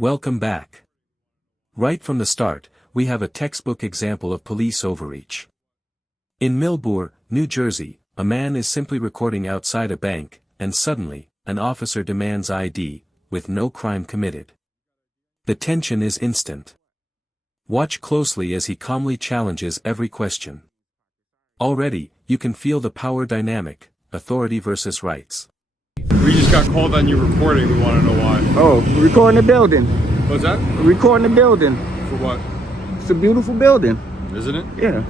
Welcome back. Right from the start, we have a textbook example of police overreach. In Millburn, New Jersey, a man is simply recording outside a bank, and suddenly, an officer demands ID, with no crime committed. The tension is instant. Watch closely as he calmly challenges every question. Already, you can feel the power dynamic, authority versus rights. We just got called on your recording, we want to know why. Oh, recording the building. What's that? Recording the building. For what? It's a beautiful building. Isn't it? Yeah.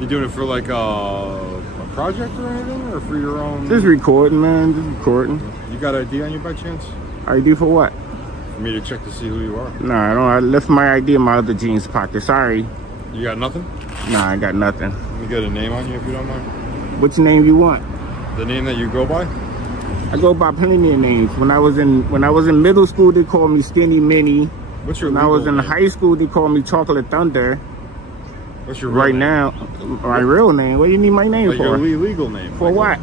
You doing it for like a project or anything? Or for your own? Just recording, man. Just recording. You got ID on you by chance? ID for what? For me to check to see who you are. Nah, I don't. I left my ID in my other jeans pocket. Sorry. You got nothing? Nah, I got nothing. Let me get a name on you if you don't mind. Which name you want? The name that you go by? I go by plenty of names. When I was in middle school, they called me Skinny Minnie. What's your When I was in high school, they called me Chocolate Thunder. What's your real name? Now, my real name? What do you need my name for? Your legal name. For what?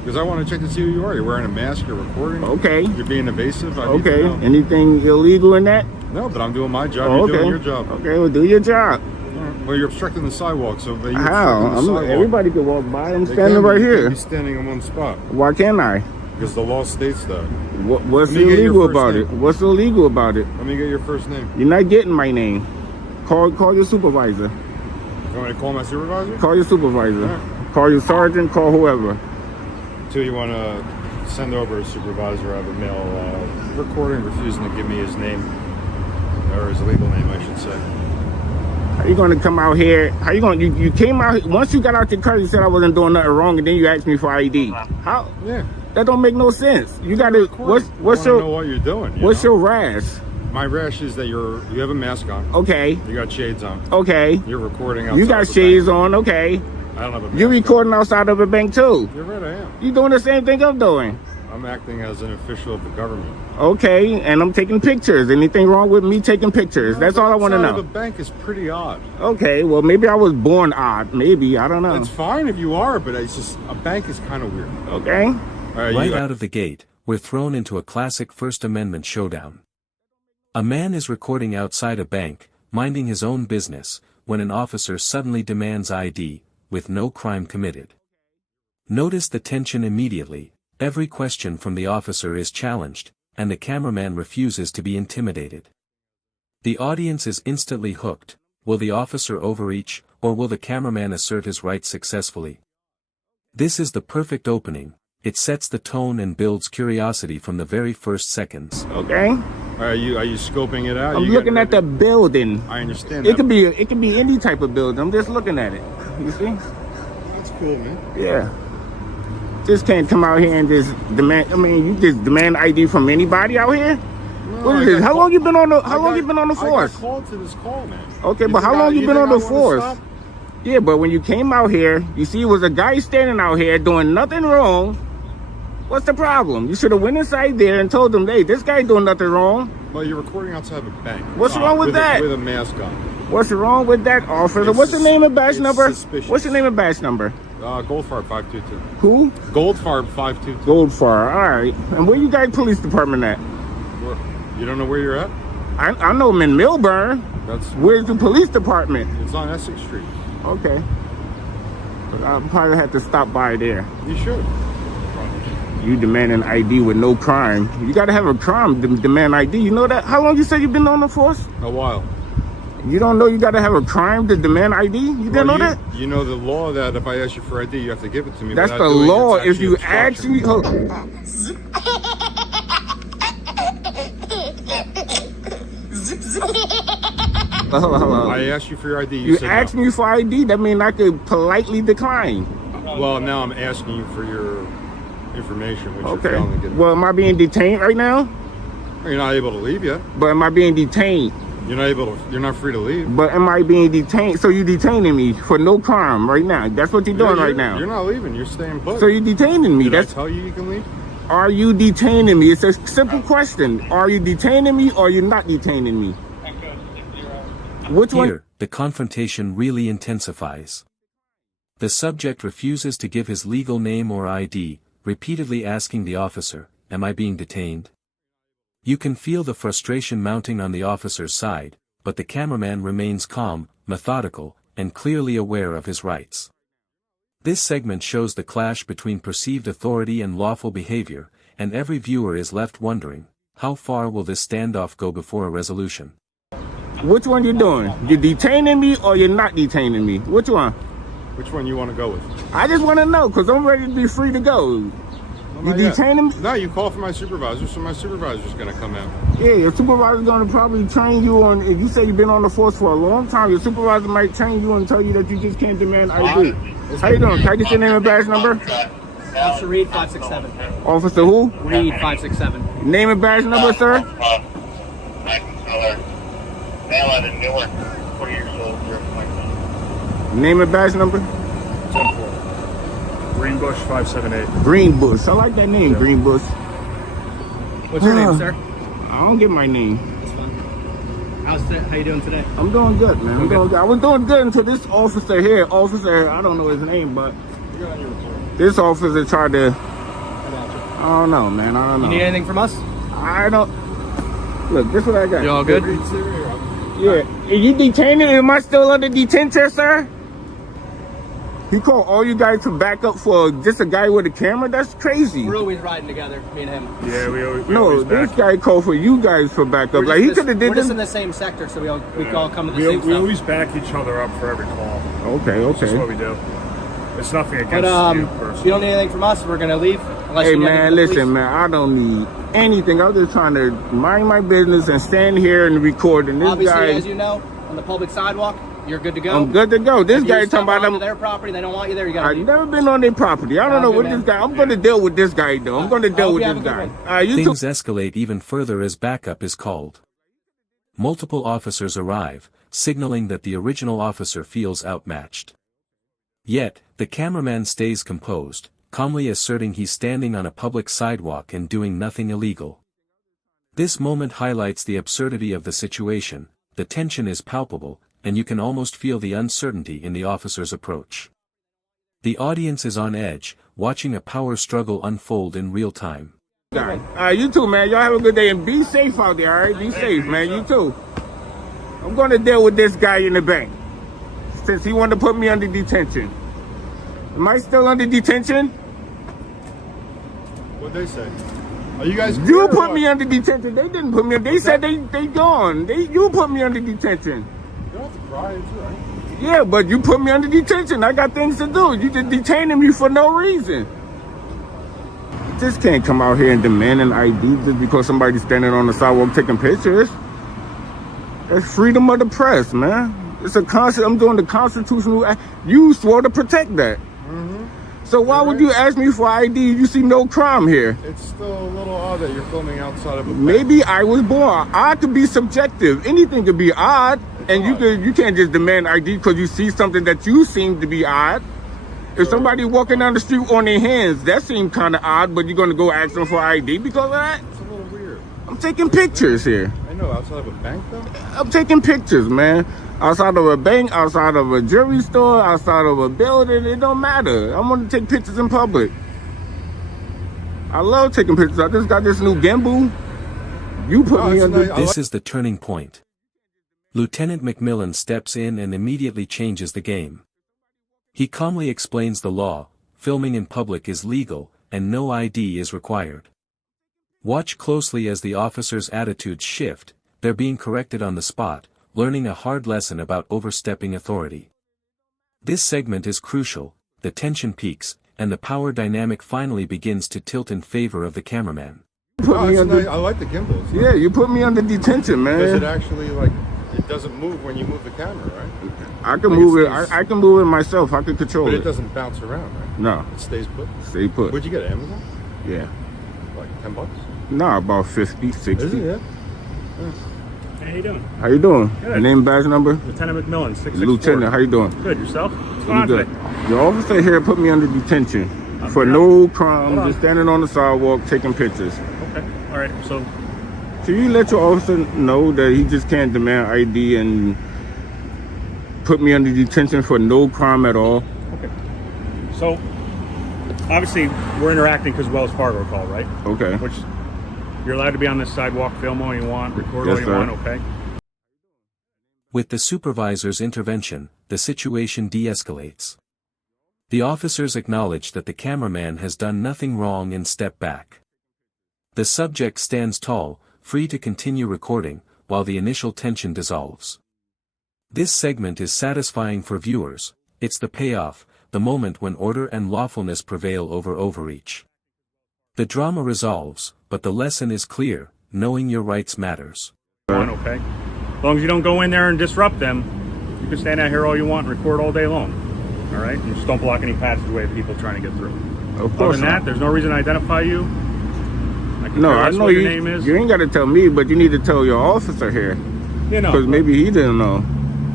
Because I want to check to see who you are. You're wearing a mask, you're recording. Okay. You're being evasive. Okay. Anything illegal in that? No, but I'm doing my job. Oh, You're doing your job. Okay, well, do your job. Well, you're obstructing the sidewalk, so you're how? Everybody can walk by. I'm standing right here. You're standing in one spot. Why can't I? Because the law states that. What's illegal about it? What's illegal about it? Let me get your first name. You're not getting my name. Call your supervisor. You want me to call my supervisor? Call your supervisor. Right. Call your sergeant. Call whoever. Until you want to send over a supervisor, I have a mail recording refusing to give me his name, or his legal name, I should say. How you gonna come out here? How you gonna? You came out once you got out your car. You said I wasn't doing nothing wrong, and then you asked me for ID. How? Yeah. That don't make no sense. You gotta. What's your? Know what you're doing. What's your rash? My rash is that you have a mask on. Okay. You got shades on. Okay. You're recording outside. You got shades on. Okay. I don't have a mask. You're recording outside of a bank too. You're right, I am. You doing the same thing I'm doing. I'm acting as an official of the government. Okay, and I'm taking pictures. Anything wrong with me taking pictures? That's all I want to know. The bank is pretty odd. Okay, well maybe I was born odd. Maybe, I don't know. That's fine if you are, but it's just a bank is kind of weird. Okay. Right out of the gate, we're thrown into a classic First Amendment showdown. A man is recording outside a bank, minding his own business, when an officer suddenly demands ID, with no crime committed. Notice the tension immediately. Every question from the officer is challenged, and the cameraman refuses to be intimidated. The audience is instantly hooked. Will the officer overreach, or will the cameraman assert his rights successfully? This is the perfect opening. It sets the tone and builds curiosity from the very first seconds. Okay. Are you scoping it out? I'm looking at the building. I understand that. It could be any type of building. I'm just looking at it. You see? That's cool, man. Yeah. Just can't come out here and just demand. I mean, you just demand ID from anybody out here. No, what is this? How long you been on the? How long you been on the force? I got called to this call, man. Okay, but how long you been on the force? Yeah, but when you came out here, you see, it was a guy standing out here doing nothing wrong. What's the problem? You should have went inside there and told them, hey, this guy doing nothing wrong. Well, you're recording outside of a bank. What's wrong with that? With a mask on. What's wrong with that, officer? What's your name and badge number? Suspicious. What's your name and badge number? Goldfarb 522. Who? Goldfarb 522. Goldfarb, all right. And where you guys police department at? You don't know where you're at? I know I'm in Millburn. Where's the police department? It's on Essex Street. Okay. I'll probably have to stop by there. You should. You demand an ID with no crime. You gotta have a crime to demand ID. You know that? How long you said you've been on the force? A while. You don't know you gotta have a crime to demand ID? You didn't know that? You know the law that if I ask you for ID, you have to give it to me. That's the law. If you ask me... Hello. I asked you for your ID. You asked me for ID, that means I could politely decline. Well, now I'm asking you for your information, which okay. you're failing to get. Well, am I being detained right now? You're not able to leave yet. But am I being detained? You're not able to. You're not free to leave. But am I being detained? So you're detaining me for no crime right now? That's what you're doing right now. You're not leaving. You're staying put. So you're detaining me. Did I tell you can leave? Are you detaining me? It's a simple question. Are you detaining me or are you not detaining me? Which one? Here, the confrontation really intensifies. The subject refuses to give his legal name or ID, repeatedly asking the officer, "Am I being detained?" You can feel the frustration mounting on the officer's side, but the cameraman remains calm, methodical, and clearly aware of his rights. This segment shows the clash between perceived authority and lawful behavior, and every viewer is left wondering, how far will this standoff go before a resolution? Which one you doing? You detaining me or you're not detaining me? Which one? Which one you want to go with? I just want to know, because I'm ready to be free to go. You detaining me? No, you call for my supervisor, so my supervisor's going to come out. Yeah, your supervisor's going to probably train you on, if you say you've been on the force for a long time, your supervisor might train you and tell you that you just can't demand ID. How you doing? Can I get your name and badge number? Officer Reed, 567. Officer who? Reed, 567. Name and badge number, sir? Male out of Newark, 40 years old, 0.9. Name and badge number? 10-4. Greenbush 578. Greenbush. I like that name, Greenbush. What's your name, sir? I don't get my name. That's fun. How you doing today? I'm doing good, man. I'm doing good. I was doing good until this officer here, I don't know his name, but this officer tried to, I don't know, man. I don't know. You need anything from us? I don't. Look, this is what I got. You all good? Yeah. Are you detaining? Am I still under detention, sir? He called all you guys to back up for just a guy with a camera? That's crazy. We're always riding together, me and him. Yeah, we No, always this back. guy called for you guys for backup. Like, he could have did We're just in this. the same sector, so we all come to the same We stuff. always back each other up for every call. Okay, That's what okay. we do. It's nothing against But you if personally. you don't need anything from us, we're gonna leave. Unless Hey, you need man, anything from the listen, police. man. I don't need anything. I'm just trying to mind my business and stand here and record. And this Obviously, guy, as you know, on the public sidewalk, you're good to go. I'm good to go. This If guy you talking step about onto them. their property, they don't want you there. You gotta I've leave. never been on their property. I don't know what good, this man. guy. I'm going to deal with this guy, though. I'm going to I deal hope with you this have a good guy. You two. Things escalate even further as backup is called. Multiple officers arrive, signaling that the original officer feels outmatched. Yet, the cameraman stays composed, calmly asserting he's standing on a public sidewalk and doing nothing illegal. This moment highlights the absurdity of the situation. The tension is palpable, and you can almost feel the uncertainty in the officer's approach. The audience is on edge, watching a power struggle unfold in real time. You too, man. Y'all have a good day and be safe out there, all right? Be safe, man. You too. I'm going to deal with this guy in the bank since he wanted to put me under detention. Am I still under detention? What'd they say? Are you guys? You put me under detention. They didn't put me. They said they gone. You put me under detention. You don't have to cry, it's all right. Yeah, but you put me under detention. I got things to do. You just detaining me for no reason. You just can't come out here and demand an ID just because somebody's standing on the sidewalk taking pictures. That's freedom of the press, man. It's a I'm doing the constitutional act. You swore to protect that. So why would you ask me for ID? You see no crime here. It's still a little odd that you're filming outside of a bank. Maybe I was born. Odd could be subjective. Anything could be odd, and you can't just demand ID because you see something that you seem to be odd. If somebody walking down the street on their hands, that seems kind of odd, but you're going to go ask them for ID because of that? It's a little weird. I'm taking pictures here. I know, outside of a bank though? I'm taking pictures, man. Outside of a bank, outside of a jewelry store, outside of a building, it don't matter. I'm going to take pictures in public. I love taking pictures. I just got this new gimbal. You put me under... This is the turning point. Lieutenant McMillan steps in and immediately changes the game. He calmly explains the law: filming in public is legal, and no ID is required. Watch closely as the officers' attitudes shift. They're being corrected on the spot, learning a hard lesson about overstepping authority. This segment is crucial. The tension peaks, and the power dynamic finally begins to tilt in favor of the cameraman. Put me under... I like the gimbals. Yeah, you put me under detention, man. Does it actually, it doesn't move when you move the camera, right? I can Like move it it. stays- I can move it myself. I can control But it. it doesn't bounce around, right? No, It stays put. stay put. Where'd you get it, Amazon? Yeah. Like $10? No, about 50, 60. Is it? Yeah. How you doing? How you doing? Good. Your name, badge number? Lieutenant McMillan, 664. Lieutenant, how you doing? Good, yourself? What's going I'm on good. today? The officer here put me under detention for yeah. no crime, Hold on. just standing on the sidewalk taking pictures. Okay, all right, so, Can you let your officer know that he just can't demand ID and put me under detention for no crime at all? okay. So, obviously, we're interacting because Wells Fargo called, right? Okay. Which You're allowed to be on this sidewalk, film all you want, record Yes, all you sir. want, okay? With the supervisor's intervention, the situation de-escalates. The officers acknowledge that the cameraman has done nothing wrong and step back. The subject stands tall, free to continue recording, while the initial tension dissolves. This segment is satisfying for viewers. It's the payoff, the moment when order and lawfulness prevail over overreach. The drama resolves, but the lesson is clear: knowing your rights matters. Okay? As long as you don't go in there and disrupt them, you can stand out here all you want and record all day long. All right? And just don't block any passageway of people trying to get through. Of Other course than that, not. there's no reason to identify you. I can No, care I less know what you. your name is. You ain't got to tell me, but you need to tell your officer here, You know. because maybe he didn't know.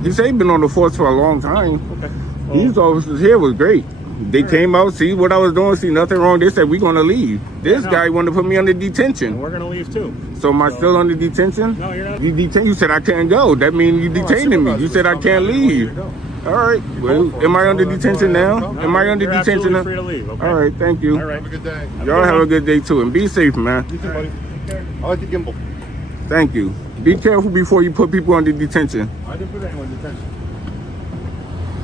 He said he been on the force for a long time. Okay. These officers here was great. They came out, see what I was doing, see nothing wrong. They said, we're going to leave. This no. guy wanted to put me under And detention. we're going to leave too. So am I still under detention? No, you're not. You said I can't go. That means you detaining me. You said I can't leave. All right. Well, am I under detention now? No, Am I under you're detention absolutely now? free to leave, okay? All right. Thank you. All right. Have a good day. Y'all have a good day too. And be safe, man. You too, buddy. I like the gimbal. Thank you. Be careful before you put people under detention. I didn't put anyone in detention.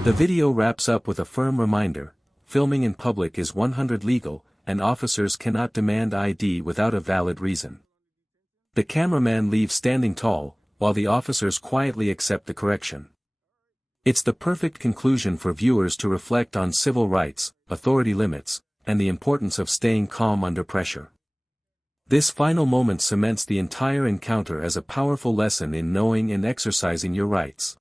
The video wraps up with a firm reminder: filming in public is 100% legal, and officers cannot demand ID without a valid reason. The cameraman leaves standing tall, while the officers quietly accept the correction. It's the perfect conclusion for viewers to reflect on civil rights, authority limits, and the importance of staying calm under pressure. This final moment cements the entire encounter as a powerful lesson in knowing and exercising your rights.